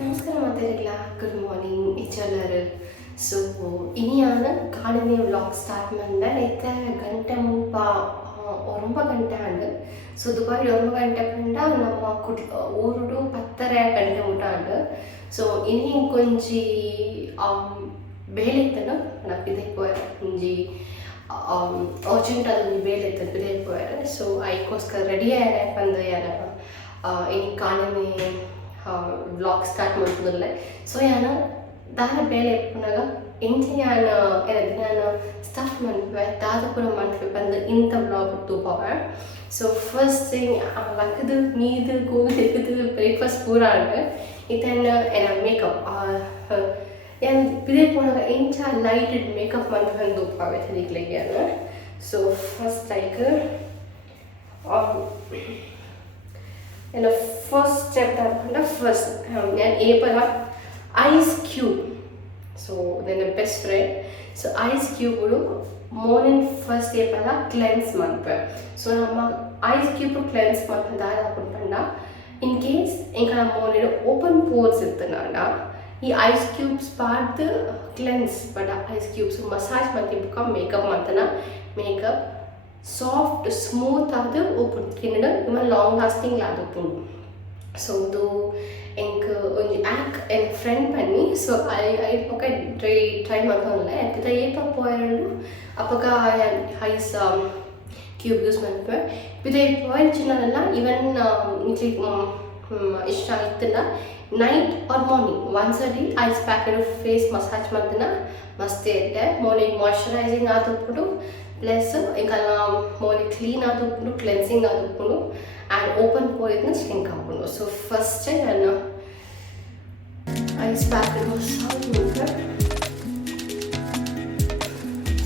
ನಮಸ್ಕಾರ ಮಾತಾಡಿಲ್ಲ, good morning ಇಚ್ಚಲ್ಲರು. ಸೊ ಇನಿಯಾನ ಕಾಣನೆ ವ್ಲಾಗ್ ಸ್ಟಾರ್ಟ್ ಮಾಡಿದೆ ಐತೆ ಗಂಟೆ ಮುಪ್ಪ ಒಂಬ ಗಂಟೆ ಅಂಡು. ಸೊ ದುಬಾಯಿ 1 ಗಂಟೆ ಪಂಡ ನಮ್ಮ ಊರುಡು 10:30 ಮುಟ ಅಂಡು. ಸೊ ಇನಿ ಕೊಂಚಿ ಬೇಲಿತ್ತನು ನಾ ಪಿದೆಪ್ಪೋಯರ ಒಂಜಿ ಅರ್ಜೆಂಟ್ ಅದೊಂದು ಬೇಲಿತ್ತನು ಪಿದೆಪ್ಪೋಯರ. ಸೊ ಐಕೋಸ್ಕರ ರೆಡಿ ಆಯ್ರೆ ಪಂದು ಯಾರ ಇನಿ ಕಾಣನೆ ವ್ಲಾಗ್ ಸ್ಟಾರ್ಟ್ ಮಾಡ್ತಿದ್ರಲ್ಲ. ಸೊ ಯಾನ ದಾರ ಬೇಳೆ ಎಪ್ಪನಾಗ ಎಂಚೆ ನಾನು ದಿನಾನ ಸ್ಟಾರ್ಟ್ ಮಾಡ್ಬೇ ದಾದ ಪೂರ ಮಾಡ್ಬೇ ಬಂದು ಇಂಥ ವ್ಲಾಗ್ ತೂಪವ. ಸೊ ಫಸ್ಟ್ ಥಿಂಗ್ ಲಕ್ಕದು ಮೀದು ಕೂದು ತೆಗೆದು ಬ್ರೇಕ್ಫಾಸ್ಟ್ ಪೂರ ಆಡು ಇದನ್ನು ಏನ ಮೇಕಪ್ ಏನು ಪಿದೆ ಪೋನಾಗ ಎಂಚ ಲೈಟೆಡ್ ಮೇಕಪ್ ಮಾಡ್ಕೊಂಡು ತೂಪವೆ ತದಿಕ್ಲಿಗೆ. So first like and the first step first and apple ice cube. So then the best friend, so ice cube udu morning first apple cleanse manpe. So nama ice cube cleanse manpe dara hakunpanda in case enka morning open pores irtana ee ice cubes part cleanse but ice cubes massage manti buka makeup mantana makeup soft smooth ಆದ open ಕಿನ್ನಡ ಇವ long lasting ಲಾದ ಉಪ್ಪುಂಡು. So ಇದು ಎಂಕ್ ಒಂಜಿ ಆ್ಯಕ್ ಎನ್ ಫ್ರೆಂಡ್ ಪನ್ನಿ. ಸೊ ಐ ಪಕ್ಕ ಟ್ರೈ ಮಾಡ್ಕೊಂಡಲ್ಲ ಎಂತ ಏಪ ಪೋಯರಂಡು ಅಪ್ಪಗ ಐಸ್ ಕ್ಯೂಬ್ ಯೂಸ್ ಮಾಡ್ಪೆ ಪಿದೆ ಪೋಯರ್ ಚಿನ್ನಲ್ಲ ಇವನ್ ಇಷ್ಟ ಇತ್ತಲ್ಲ night or morning once a day ice packet face massage ಮಾಡ್ತಾನ ಮಸ್ತ್ ಇರುತ್ತೆ. ಮಾರ್ನಿಂಗ್ ಮಾಯ್ಶ್ಚರೈಸಿಂಗ್ ಆದప్పుడు ಪ್ಲಸ್ ఇంకా మార్నింగ్ క్లీన్ ఆదుపును క్లెన్సింగ్ ఆదుపును అండ్ ఓపెన్ పోయిన స్ట్రింక్ ఆపును. సో ఫస్ట్ నేను ఐస్ ప్యాక్ మసాజ్ ಮಾಡ್ತೆ.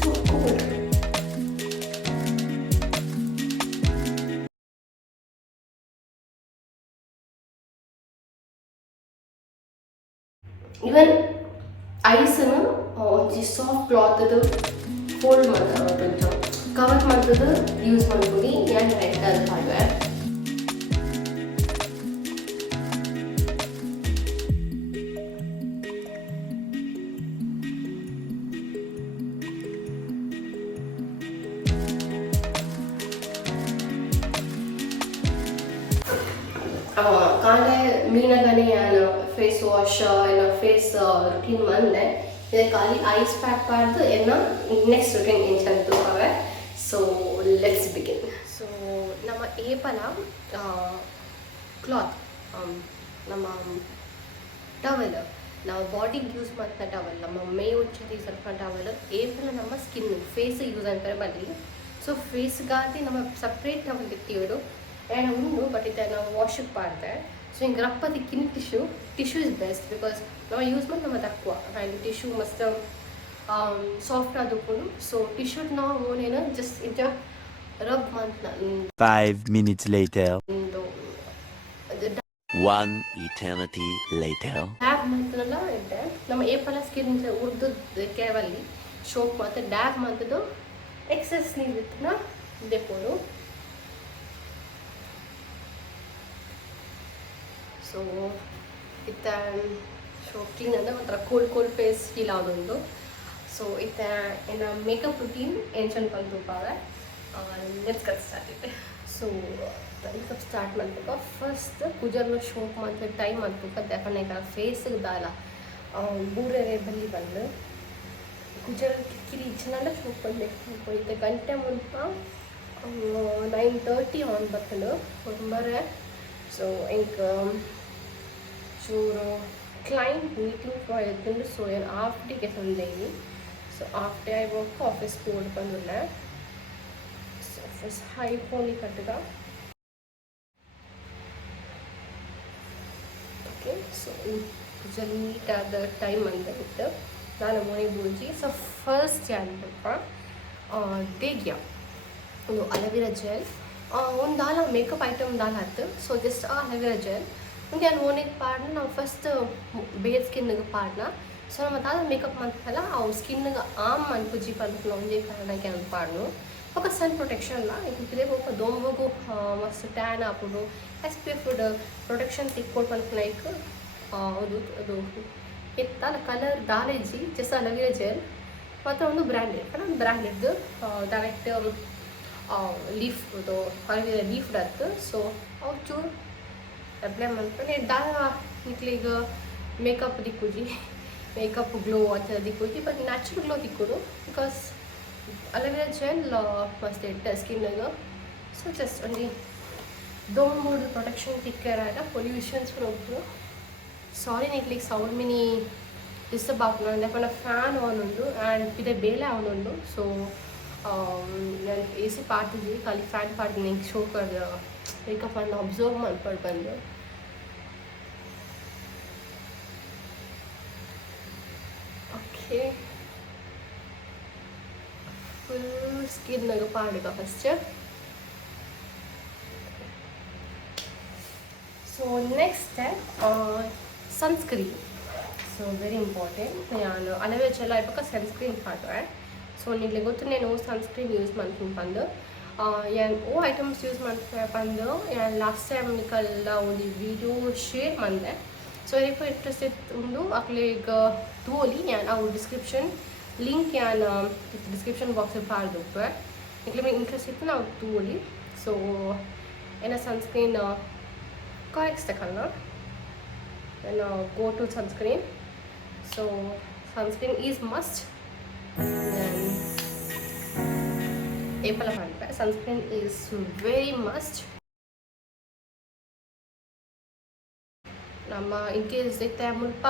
ಸೊ ಕೋಲ್ಡ್ ಇವನ್ ಐಸನ್ನು ಒಂಜಿ ಸಾಫ್ಟ್ ಕ್ಲಾತ್ ಫೋಲ್ಡ್ ಮಾಡ್ತಾರೆ ಕವರ್ ಮಾಡ್ತದೆ ಯೂಸ್ ಮಾಡ್ಬೋದು. ಏನು ರೆಡ್ ಅದು ಹಾಗೆ ಕಾಲೆ ಮೀನಗನೆ ಏನು ಫೇಸ್ ವಾಶ್ ಏನೋ ಫೇಸ್ ರುಟೀನ್ ಬಂದೆ ಇದು ಖಾಲಿ ಐಸ್ ಪ್ಯಾಕ್ ಪಾಡ್ದು ಏನೋ ನೆಕ್ಸ್ಟ್ ರುಟೀನ್ ಎಂಚಂತು ಅವೆ. So let's begin. ಸೊ ನಮ್ಮ ಏಪಲ ಕ್ಲಾತ್ ನಮ್ಮ ಟವಲ್ ನಾವು ಬಾಡಿಗೆ ಯೂಸ್ ಮಾಡ್ತಾ ಟವಲ್ ನಮ್ಮ ಮೇ ಉಚ್ಚತಿ ಸ್ವಲ್ಪ ಟವಲ್ ಏಪಲ ನಮ್ಮ ಸ್ಕಿನ್ ಫೇಸ್ ಯೂಸ್ ಅಂತಾರೆ ಬರಲಿ. ಸೊ ಫೇಸ್ಗಾತಿ ನಮ್ಮ ಸಪ್ರೇಟ್ ಟವಲ್ ಇಟ್ಟಿವಿಡು ಏನ ಉಂಡು ಬಟ್ ಇದನ್ನು ನಾವು ವಾಶಿಗೆ ಪಾಡ್ದೆ. ಸೊ ಹಿಂಗೆ ರಪ್ಪ ತಿಕ್ಕಿನ ಟಿಶ್ಯೂ ಇಸ್ ಬೆಸ್ಟ್ ಬಿಕಾಸ್ ನಾವು ಯೂಸ್ ಮಾಡಿ ನಮ್ಮ ತక్కువ ಆ್ಯಂಡ್ ಟಿಶ್ಯೂ ಮಸ್ತ್ ಸಾಫ್ಟ್ ಆದುಕೊಂಡು. ಸೊ ಟಿಶ್ಯೂ ನಾವು ಓನೇನು ಜಸ್ಟ್ ಇಂಟ ರಬ್ ಮಂತ್ 5 minutes later. 1 eternity later. Dab ಮಂತನೆಲ್ಲ ಇದ್ದೆ ನಮ್ಮ ಏಪಲ ಸ್ಕಿನ್ ಉರ್ದು ಕೇವಲಿ ಶೋಕ್ ಮತ್ತು ಡ್ಯಾಬ್ ಮಂತದ್ದು ಎಕ್ಸೆಸ್ ನೀರಿತ್ತನ ದೆಪ್ಪೋಡು. ಸೊ ಇತ್ತ ಶೋ ಕ್ಲೀನ್ ಅಂದರೆ ಒಂಥರ ಕೋಲ್ಡ್ ಫೇಸ್ ಫೀಲ್ ಆಗೋದು. ಸೊ ಇತ್ತ ಏನ ಮೇಕಪ್ ರುಟೀನ್ ಎನ್ಷನ್ ಬಂದುಪಾವೆ. Let's get started. So makeup start ಮಾಡ್ಬೇಕು ಫಸ್ಟ್ ಕುಜರ್ನ ಶೋಕ್ ಮಾಡ್ತಾ ಟೈಮ್ ಮಾಡ್ಬೇಕು ದೆಫನೆಗ ಫೇಸಿಗೆ ದಾಲ ಬೂರೆ ಬಲ್ಲಿ ಬಂದು ಕುಜರ್ ಕಿರಿ ಇಚ್ಚಿನಲ್ಲ ಶೋಕ್ ಬಂದು ಇತ್ತ ಗಂಟೆ ಮುಲ್ಪ 9:30 ಆನ್ ಬರ್ತಲು ಒಂಬರೆ. ಸೊ ಇಂಕ ಚೂರು ಕ್ಲೈಂಟ್ ಮೀಟಿಂಗ್ ಹೋಯ್ತಂಡು. ಸೊ ಏನು ಹಾಫ್ ಡೇಗೆ ತಂದೇನಿ. So half day I work office ಕೋಡ್ ಬಂದಿಲ್ಲ. ಸೊ ಫಸ್ಟ್ ಹೈ ಫೋನಿ ಕಟ್ಟಗ ಓಕೆ. ಸೊ ಜಲ್ ನೀಟಾದ ಟೈಮ್ ಅಂತ ಇತ್ತು ನಾನು ಮನೆ ಬೂಜಿ. ಸೊ ಫಸ್ಟ್ ಏನಪ್ಪ ದೇಗ್ಯ ಒಂದು ಅಲೋವೆರಾ ಜೆಲ್ ಒಂದು ದಾಲ ಮೇಕಪ್ ಐಟಮ್ ದಾಲ ಆಯ್ತು. ಸೊ ಜಸ್ಟ್ ಅಲೋವೆರಾ ಜೆಲ್ ಮುಂದೆ ನಾನು ಓನಿಗೆ ಪಾಡ್ನ ನಾವು ಫಸ್ಟ್ ಬೇರೆ ಸ್ಕಿನ್ನಿಗೆ ಪಾಡ್ನ. ಸೊ ನಮ್ಮ ತಾದ ಮೇಕಪ್ ಮಾಡ್ತಲ್ಲ ಅವು ಸ್ಕಿನ್ನಿಗೆ ಆಮ್ ಅನ್ಪುಜಿ ಪಂತ ಒಂದೇ ಕಾರಣಕ್ಕೆ ಅನ್ಪಾಡ್ನು. ఒక సన్ ప్రొటెక్షన్లా ఇంటిదే ఒక దోమకు మస్తు ట్యాన్ ఆపుడు SPF ಪ್ರೊಟೆಕ್ಷನ್ ತಿಕ್ಕೊಟ್ಟು ಲೈಕ್ ಅದು ಇತ್ತಲ್ಲ ಕಲರ್ ದಾಲೇಜಿ ಜಸ್ಟ್ ಅಲವಿರಾ ಜೆಲ್ ಮತ್ತು ಒಂದು ಬ್ರ್ಯಾಂಡೆಡ್ ಬ್ರ್ಯಾಂಡೆಡ್ದು ಡೈರೆಕ್ಟ್ ಲೀಫ್ ಅದು ಅಲವಿರಾ ಲೀಫ್ ಡತ್ತು ಸೊ ಅವು ಚೂರು ಅಪ್ಲೈ ಮಾಡ್ಕೊಂಡು ದಾರ ನಿಕ್ಲೀಗ ಮೇಕಪ್ ದಿಕ್ಕುಜಿ ಮೇಕಪ್ ಗ್ಲೋ ಅಂತ ದಿಕ್ಕುಜಿ ಬಟ್ ನ್ಯಾಚುರಲ್ ಗ್ಲೋ ದಿಕ್ಕುಡು ಬಿಕಾಸ್ ಅಲವಿರಾ ಜೆಲ್ ಮಸ್ತ್ ಇಟ್ಟು ಸ್ಕಿನ್ನಾಗ ಸೊ ಜಸ್ಟ್ ಒಂದು ದೋಮೂಡು ಪ್ರೊಟೆಕ್ಷನ್ ತಿಕ್ಕಾರಾಗ ಪೊಲ್ಯೂಷನ್ಸ್ ಹೋಗ್ತು ಸಾರಿ ನಿಕ್ಲಿಗೆ ಸೌಂಡ್ ಮಿನಿ ಡಿಸ್ಟರ್ಬ್ ಆಗ್ತದೆ ಯಾಕಂದ್ರೆ ಫ್ಯಾನ್ ಆನ್ ಉಂಡು ಆ್ಯಂಡ್ ಇದೇ ಬೇಲೆ ಆನ್ ಉಂಡು ಸೊ ನಾನು AC ಪಾಡ್ತಿದ್ವಿ ಖಾಲಿ ಫ್ಯಾನ್ ಪಾಡ್ತೀನಿ ಹಿಂಗೆ ಶೋಕರ್ ಮೇಕಪ್ ಅನ್ನು ಅಬ್ಸರ್ವ್ ಮಾಡ್ಕೊಂಡು ಬಂದು ಓಕೆ ಫುಲ್ ಸ್ಕಿನ್ನಾಗ ಪಾಡುಗ first so next step sunscreen so very important ನಾನು ಅಲವಿರಾ ಜೆಲ್ అయిపోక ಸನ್ಸ್ಕ್ರೀನ್ ಪಾಡುವೆ ಸೊ ನಿಮಗೆ ಗೊತ್ತು ನಾನು ಸನ್ಸ್ಕ್ರೀನ್ ಯೂಸ್ ಮಾಡ್ತೀನಿ ಬಂದು ಓ ಐಟಮ್ಸ್ ಯೂಸ್ ಮಾಡ್ತೀನಿ ಬಂದು ಲಾಸ್ಟ್ ಟೈಮ್ ನಿಕಲ್ಲ ಒಂದು ವಿಡಿಯೋ ಶೇರ್ ಮಾಡಿದೆ ಸೊ ಏರಿಗೂ ಇಂಟ್ರೆಸ್ಟ್ ಇತ್ತು ಅಕ್ಲೆ ಈಗ ತೋಲಿ ನಾವು ಡಿಸ್ಕ್ರಿಪ್ಷನ್ ಲಿಂಕ್ ನಾನು ಡಿಸ್ಕ್ರಿಪ್ಷನ್ ಬಾಕ್ಸಲ್ಲಿ ಪಾಡ್ದುಪ್ಪೆ ಇಕ್ಲೆ ನಿಮಗೆ ಇಂಟ್ರೆಸ್ಟ್ ಇತ್ತು ನಾವು ತೋಲಿ ಸೊ ಏನ ಸನ್ಸ್ಕ್ರೀನ್ correct ತಗೊಳ್ಳೋಣ then go to sunscreen so sunscreen is must then apple panta sunscreen is very must ನಮ್ಮ in case ಇತ್ತೆ ಮುಲ್ಪ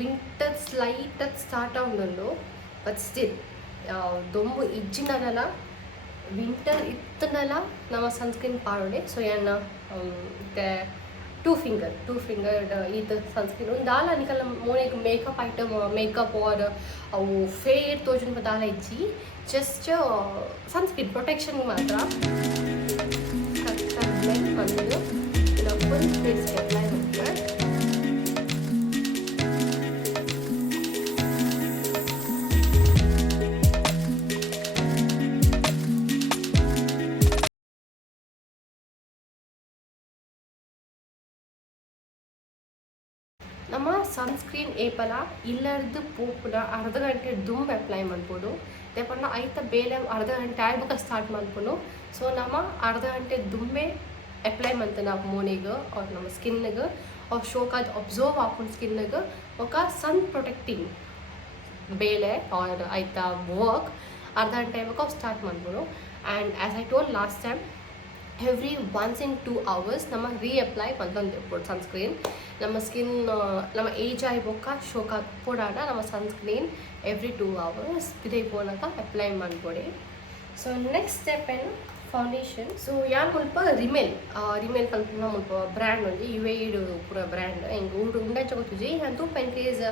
ವಿಂಟರ್ ಸ್ಲೈಟ್ ಅದು ಸ್ಟಾರ್ಟ್ ಆಗುಂಡು ಬಟ್ ಸ್ಟಿಲ್ ದೊಂಬು ಇಜ್ಜಿನಲ್ಲ ವಿಂಟರ್ ಇತ್ತನಲ್ಲ ನಮ್ಮ ಸನ್ಸ್ಕ್ರೀನ್ ಪಾಡೋಡೆ ಸೊ ಏನು ಟೂ ಫಿಂಗರ್ಡ್ ಇದು ಸನ್ಸ್ಕ್ರೀನ್ ಒಂದು ದಾಲ ನಿಕಲ್ಲ ಮೋನೆಗೆ ಮೇಕಪ್ ಐಟಮ್ ಮೇಕಪ್ ಆರ್ ಅವು ಫೇರ್ ತೋಜನ್ ದಾಲ ಇಚ್ಚಿ ಜಸ್ಟ್ ಸನ್ಸ್ಕ್ರೀನ್ ಪ್ರೊಟೆಕ್ಷನ್ ಮಾತ್ರ ಕರೆಕ್ಟಾಗಿ ಬಂದು ಫುಲ್ ಫೇಸ್ಗೆ ಅಪ್ಲೈ ಮಾಡ್ತಾರೆ ನಮ್ಮ ಸನ್ಸ್ಕ್ರೀನ್ ಏಪಲ ಇಲ್ಲರ್ದು ಪೂಪುನ ಅರ್ಧ ಗಂಟೆ ದುಂಬು ಅಪ್ಲೈ ಮಾಡ್ಬೋದು ದೇಪನ್ನ ಐತ ಬೇಲೆ ಅರ್ಧ ಗಂಟೆ ಆಯ್ಬೇಕು ಸ್ಟಾರ್ಟ್ ಮಾಡ್ಬೋದು ಸೊ ನಮ್ಮ ಅರ್ಧ ಗಂಟೆ ದುಂಬೆ ಅಪ್ಲೈ ಮಾಡ್ತೆ ನಾವು ಮೋನಿಗೆ ಅವ್ರು ನಮ್ಮ ಸ್ಕಿನ್ನಿಗೆ ಅವ್ರು ಶೋಕಾದ ಅಬ್ಸರ್ವ್ ಹಾಕೊಂಡು ಸ್ಕಿನ್ನಿಗೆ ఒక ಸನ್ ಪ್ರೊಟೆಕ್ಟಿಂಗ್ ಬೇಲೆ ಅವ್ರು ಆಯ್ತಾ ವರ್ಕ್ ಅರ್ಧ ಗಂಟೆ ಆಯ್ಬೇಕು ಸ್ಟಾರ್ಟ್ ಮಾಡ್ಬೋದು and as I told last time every once in 2 hours ನಮ್ಮ ರೀಅಪ್ಲೈ ಬಂದು ಸನ್ಸ್ಕ್ರೀನ್ ನಮ್ಮ ಸ್ಕಿನ್ ನಮ್ಮ ಏಜ್ ಆಯ್ಬೋಕ ಶೋಕ ಪೋಡಾಡ ನಮ್ಮ ಸನ್ಸ್ಕ್ರೀನ್ ಎವ್ರಿ 2 hours ಇದೇ ಪೋನಾಗ ಅಪ್ಲೈ ಮಾಡ್ಕೊಡಿ ಸೊ ನೆಕ್ಸ್ಟ್ ಸ್ಟೆಪ್ ಏನು ಫೌಂಡೇಶನ್ ಸೊ ಯಾರು ಮುಲ್ಪ ರಿಮೆಲ್ ಕಲ್ಪನಾ ಮುಲ್ಪ ಬ್ರ್ಯಾಂಡ್ ఉంది UAE ಪೂರ ಬ್ರ್ಯಾಂಡ್ ಹಿಂಗೆ ಉಂಡೆ ಚಗೋತುಜಿ ಅಂತೂ ಪೆನ್ಕೇಸ್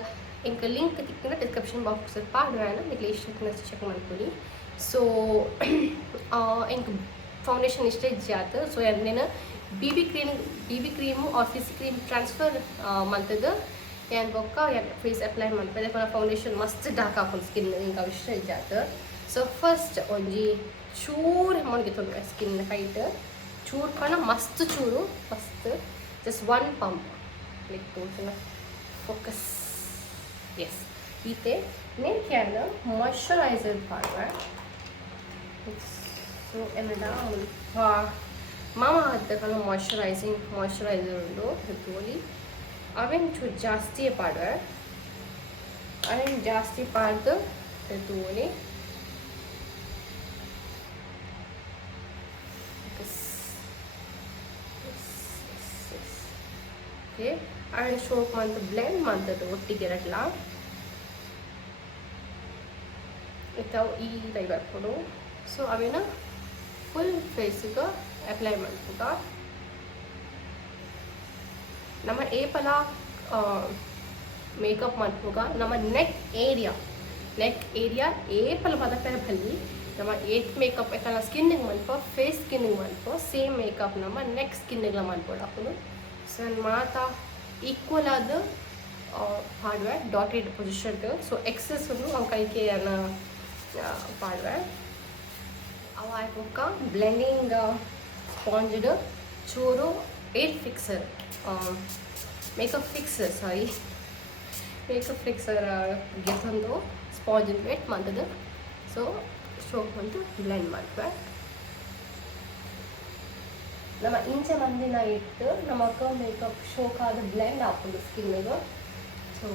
ಹಿಂಗೆ ಲಿಂಕ್ ತಿಕ್ಕಿನ ಡಿಸ್ಕ್ರಿಪ್ಷನ್ ಬಾಕ್ಸ್ ಪಾಡುವೇನ మీకు ಇಷ್ಟ ಚೆಕ್ ಮಾಡ್ಕೊಳ್ಳಿ ಸೊ ಹಿಂಗೆ ಫೌಂಡೇಶನ್ ಇಷ್ಟೇ ಜಾತ ಸೊ ಅದನ್ನೇನು BB cream or face cream transfer ಮಾಡ್ತದೆ ಏನು ಬೊಕ್ಕ ಫೇಸ್ ಅಪ್ಲೈ ಮಾಡ್ತದೆ ಫೌಂಡೇಶನ್ ಮಸ್ತ್ ಡಾರ್ಕ್ ಹಾಕೊಂಡು ಸ್ಕಿನ್ ಹಿಂಗೆ ಇಷ್ಟ ಜಾತ ಸೊ ಫಸ್ಟ್ ಒಂಜಿ ಚೂರು ಅಮೌಂಟ್ಗೆ ತೊಂದರೆ ಸ್ಕಿನ್ ಹೈಟ್ ಚೂರು ಕಣ ಮಸ್ತ್ ಚೂರು ಮಸ್ತ್ ಜಸ್ಟ್ ಒನ್ ಪಂಪ್ ಲೈಕ್ ತೋರ್ಸನ ಫೋಕಸ್ ಎಸ್ ಈತೆ ನೇನು ಕ್ಯಾನ್ ಮಾಯ್ಶ್ಚರೈಸರ್ ಪಾಡುವ ಸೊ ಏನಡ ಮಾಮ ಹತ್ತಕಲ್ಲ ಮಾಯ್ಶ್ಚರೈಸರ್ ಉಂಡು ತೋಲಿ ಅವೇನು ಚೂರು ಜಾಸ್ತಿ ಪಾಡುವ ಅವೇನು ಜಾಸ್ತಿ ಪಾಡ್ದು ತೋಲಿ ಓಕೆ ಆ್ಯಂಡ್ ಶೋಪ್ ಮಂತ್ ಬ್ಲೆಂಡ್ ಮಾಡ್ತದೆ ಒಟ್ಟಿಗೆ ಎರಡ್ಲ ಇತ್ತಾವು ಈ ಟೈಪ್ ಹಾಕ್ಕೊಡು ಸೊ ಅವೇನ ಫುಲ್ ಫೇಸಿಗೆ ಅಪ್ಲೈ ಮಾಡ್ಬೋದ ನಮ್ಮ ಏಪಲ ಮೇಕಪ್ ಮಾಡ್ಬೋಗ ನಮ್ಮ ನೆಕ್ ಏರಿಯಾ ಏಪಲ ಪದಕರ ಬಲ್ಲಿ ನಮ್ಮ ಏತ್ ಮೇಕಪ್ ಯಾಕಂದ್ರೆ ಸ್ಕಿನ್ನಿಗೆ ಮಲ್ಪ ಫೇಸ್ ಸ್ಕಿನ್ನಿಗೆ ಮಲ್ಪ ಸೇಮ್ ಮೇಕಪ್ ನಮ್ಮ ನೆಕ್ ಸ್ಕಿನ್ನಿಗೆ ಮಾಡ್ಬೋದು ಹಾಕೋದು ಸೊ ನನ್ನ ಮಾತಾ ಈಕ್ವಲ್ ಆದ ಪಾಡುವೆ ಡಾಟೆಡ್ ಪೊಸಿಷನ್ ಸೊ ಎಕ್ಸಸ್ ಅವ್ನ ಕೈಗೆ ಪಾಡುವೆ ఒక బ్లెండింగ్ స్పాంజ్ ಚೂರು ಏರ್ ಫಿಕ್ಸರ್ ಮೇಕಪ್ ಫಿಕ್ಸರ್ ಸಾರಿ ಮೇಕಪ್ ಫಿಕ್ಸರ್ ಗೆತ್ತೊಂದು ಸ್ಪಾಂಜ್ ವೇಟ್ ಮಾಡ್ತದೆ ಸೊ ಶೋಕ್ ಬಂದು ಬ್ಲೆಂಡ್ ಮಾಡ್ತೇವೆ ನಮ್ಮ ಇಂಚೆ ಮಂದಿನ ಇಟ್ಟು ನಮಕ ಮೇಕಪ್ ಶೋಕ್ ಆದ ಬ್ಲೆಂಡ್ ಹಾಕೋದು ಸ್ಕಿನ್ನಿಗೆ ಸೊ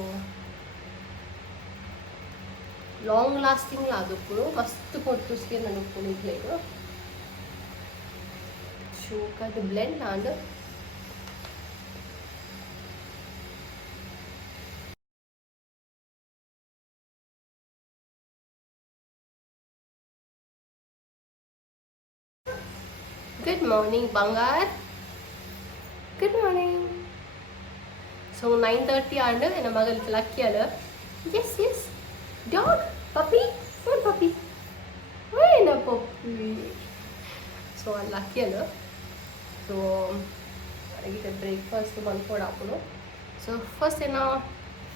ಲಾಂಗ್ ಲಾಸ್ಟಿಂಗ್ ಆದప్పుడు ಮಸ್ತ್ ಕೊಟ್ಟು ಸ್ಕಿನ್ ಅನುಕೂಲ ಇಡ್ಲೇದು ಶೋಕ್ ಆದ ಬ್ಲೆಂಡ್ ಆದ Good morning, Bangar. Good morning. So 9:30 and my mother is lucky. Yes, yes. Dog, puppy, what puppy? Why na puppy? So I'm lucky. So I get a breakfast to one for apple. So first in a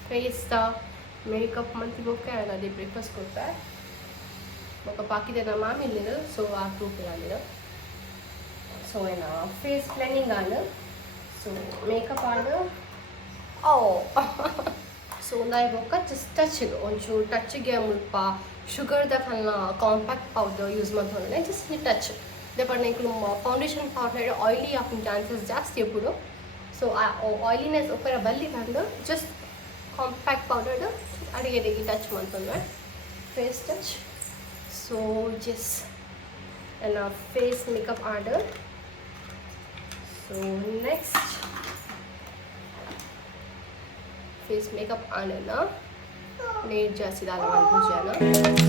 face makeup monthly book and I breakfast cook that. But paki de na mami little so I took it. So in face cleansing ಆದ so makeup ಆದ so ನಾ ಇವಾಗ just ಟಚ್ಗೆ ಒಂಚೂರು ಟಚ್ಗೆ ಮುಲ್ಪ ಶುಗರ್ದ ಕಲ್ಲ ಕಾಂಪ್ಯಾಕ್ಟ್ ಪೌಡರ್ ಯೂಸ್ ಮಾಡ್ಕೊಂಡೆ ಜಸ್ಟ್ ಟಚ್ ದೇಪಡ್ ನೀವು ಫೌಂಡೇಶನ್ ಪೌಡರ್ ಆಯಿಲಿ ಹಾಕಿನ ಚಾನ್ಸಸ್ ಜಾಸ್ತಿ ఇప్పుడు ಸೊ ಆ ಆಯಿಲಿನೆಸ್ ಒಪ್ಪರ ಬಲ್ಲಿ ಬಂದು ಜಸ್ಟ್ ಕಾಂಪ್ಯಾಕ್ಟ್ ಪೌಡರ್ ಅಡಿಗೆಗೆ ಟಚ್ ಮಾಡ್ಕೊಂಡೆ face touch so just and face makeup order. So next face makeup order na need jasi dalaman ko dyan na.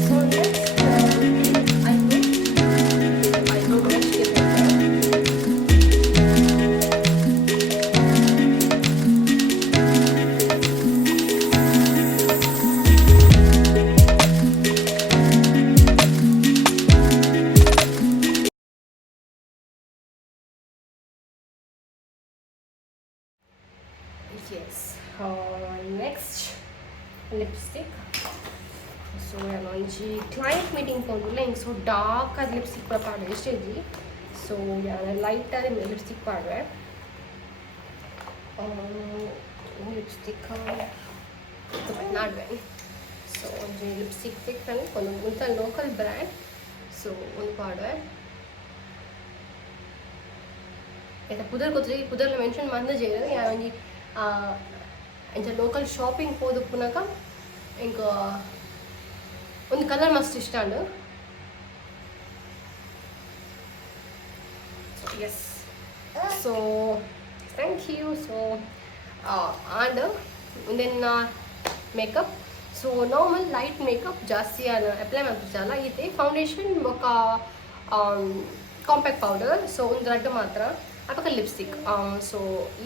So next eyebrow brush ke yes. Next lipstick. So I'm on client meeting for link. So dark lipstick for part stage. So yeah, lighter lipstick part right. Lipstick not very. So lipstick thick and local brand. So one part right. అయితే కుదరలో mention మంద చేయలేదు యావని ఇంకా local shopping పోదుకున్నాక ఇంకా ಒಂದು colour ಮಸ್ತ್ ಇಷ್ಟ ಅಂಡು ಎಸ್ so thank you so and then makeup so normal light makeup ಜಾಸ್ತಿ ಅಪ್ಲೈ ಮಾಡ್ತಿದ್ದಲ್ಲ ಇದೆ ಫೌಂಡೇಶನ್ ఒక ಕಾಂಪ್ಯಾಕ್ಟ್ ಪೌಡರ್ ಸೊ ಒಂದು ರಡ್ಡು ಮಾತ್ರ ಅದಕ್ಕೆ ಲಿಪ್ಸ್ಟಿಕ್ ಸೊ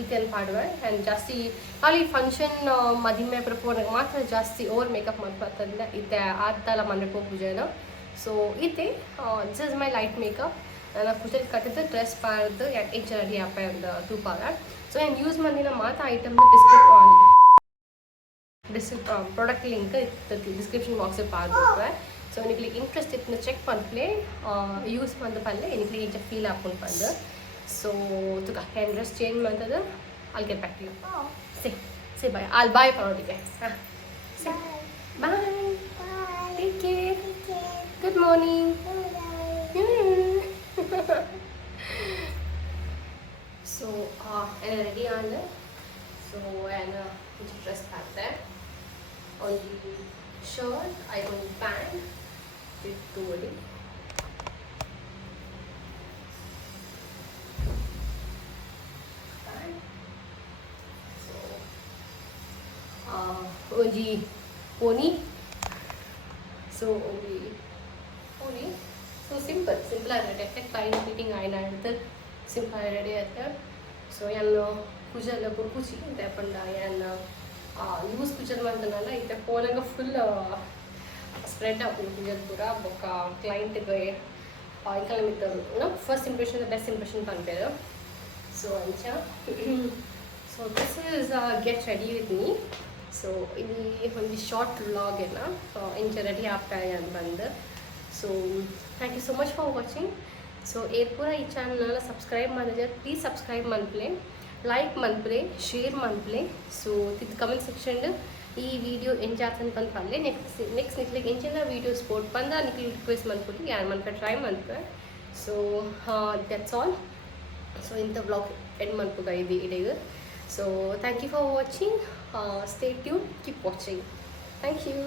ಈತೆಲ್ಲ ಮಾಡುವೆ ಆ್ಯಂಡ್ ಜಾಸ್ತಿ ಖಾಲಿ ಫಂಕ್ಷನ್ ಮದುವೆ ಪ್ರಪೋರ್ನಾಗ ಮಾತ್ರ ಜಾಸ್ತಿ ಓವರ್ ಮೇಕಪ್ ಮಾಡ್ಬಾರ್ದಂದ್ರೆ ಇದೆ ಆದಲ್ಲ ಮನೆ ಪೂಜೆನ ಸೊ ಇದೆ this is my light makeup ನಾನು ಕುಚಲ್ ಕಟ್ಟಿದ್ದು ಡ್ರೆಸ್ ಪಾಡ್ದು ಇಂಚ ರೆಡಿ ಆಪೆ ಒಂದು ತೂಪಾಗ ಸೊ ನಾನು ಯೂಸ್ ಮಾಡಿನ ಮಾತ್ರ ಐಟಮ್ನ ಪ್ರಾಡಕ್ಟ್ ಲಿಂಕ್ ಡಿಸ್ಕ್ರಿಪ್ಷನ್ ಬಾಕ್ಸಿಗೆ ಪಾಡ್ಬಿಟ್ರೆ ಸೊ எனக்கு ಇಂಟ್ರೆಸ್ಟ್ ಇತ್ತು ಚೆಕ್ ಮಾಡ್ಲೇ ಯೂಸ್ ಮಾಡಿದ ಪಲ್ಲೆ എനിക്ക് ಇಂಚ ಫೀಲ್ ಹಾಕೊಂಡು ಬಂದು ಸೊ ತುಕ ಹ್ಯಾಂಡ್ ಡ್ರೆಸ್ ಚೇಂಜ್ ಮಾಡ್ತದ I'll get back to you. Say bye. I'll bye parodiಗೆ say bye. Take care. Good morning. So and ready on so and dress back there on the shirt I on pant with towel onji pony so only pony so simple ಆಗಿದೆ ಕ್ಲೈನ್ fitting ಆಯ್ನ ಅಂತ simple ready ಆಯ್ತು so ಏನು ಕುಜಲ್ಲ ಕುರ್ಕುಚಿ ಅಂತ ಪಂಡ ಏನು loose ಕುಜಲ್ ಮಾಡ್ತಾನಲ್ಲ ಇತ್ತೆ ಫೋನಾಗ full spread ಆಗ್ಬೋದು ಕುಜಲ್ ಪೂರ ಬೊಕ್ಕ ಕ್ಲೈಂಟ್ಗೆ ఇంకా మిత్తారు ఫస్ట్ ఇంప్రెషన్ బెస్ట్ ఇంప్రెషన్ పంపారు సో అంచా so this is get ready with me so ಇದು ಒಂದು ಶಾರ್ಟ್ ವ್ಲಾಗ್ ಎಲ್ಲ ಇಂಚ ರೆಡಿ ಆಗ್ತಾ ಅಂತ ಬಂದು so thank you so much for watching. So एरपूरा ई चैनल सब्सक्राइब मनाजर प्लीज सब्सक्राइब मनप्ले लाइक मनप्ले शेर मनप्ले. सो तिथ कमेंट सेक्शन ಈ ವಿಡಿಯೋ ಎಂಜಾತನ್ ಬಂದು ಪಲ್ಲೆ ನೆಕ್ಸ್ಟ್ ನಿಕ್ಲಿಗೆ ಎಂಚಿನ ವೀಡಿಯೋ ಸ್ಪೋರ್ಟ್ ಬಂದ ನಿಕ್ಲಿ ರಿಕ್ವೆಸ್ಟ್ ಮನ್ಪುಲಿ ಯಾರು ಮನ್ಪ ಟ್ರೈ ಮನ್ಪ. So that's all. ಸೊ ಇಂಥ ವ್ಲಾಗ್ ಎಂಡ್ ಮನ್ಪುಗ ಇದು ಇಡೆಗೆ. So thank you for watching. Stay tune, keep watching. Thank you.